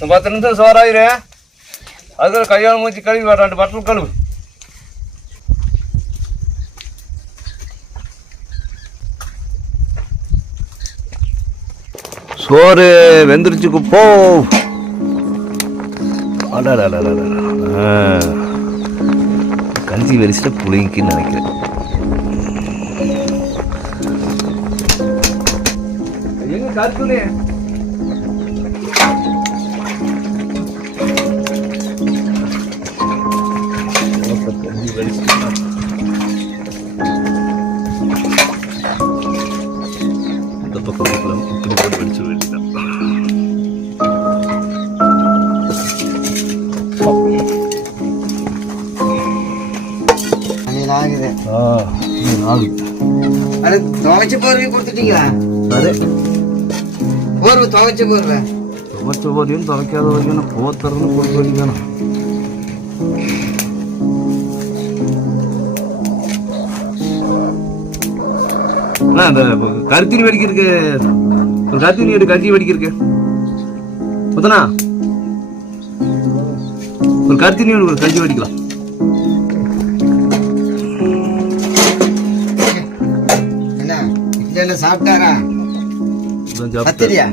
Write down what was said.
10 நிமிஷம் சோறாயிரு. அதுக்கு கையால் மூச்சு கழுவி வர 2 பட்டல் கழுவு. சோறு வெந்துருச்சுக்கு போ. கஞ்சி வெரிசிட்ட புளிங்கின்னு நினைக்கிறேன். எங்க காத்துனே கஞ்சி வெரிசிட்டா இந்த பக்கம் இப்படி போட்டு வெடிச்சு வெடிச்சிட்டேன். துவைச்ச போர்வையும் கொடுத்துட்டீங்களா? போர்வை துவைச்ச போர்வை துவைச்ச போர்வையும் துவைக்காத வரைக்கும் போத்துறதுன்னு கொடுக்க வேண்டியதானே. இந்த கருத்தினி வெடிக்கிறதுக்கு ஒரு கருத்தினி எடு. கஞ்சி வெடிக்கிறதுக்கு புத்தனா ஒரு கருத்தினி ஒரு கஞ்சி வெடிக்கலாம். என்ன சாப்பிட்டாரா? பத்திரியா?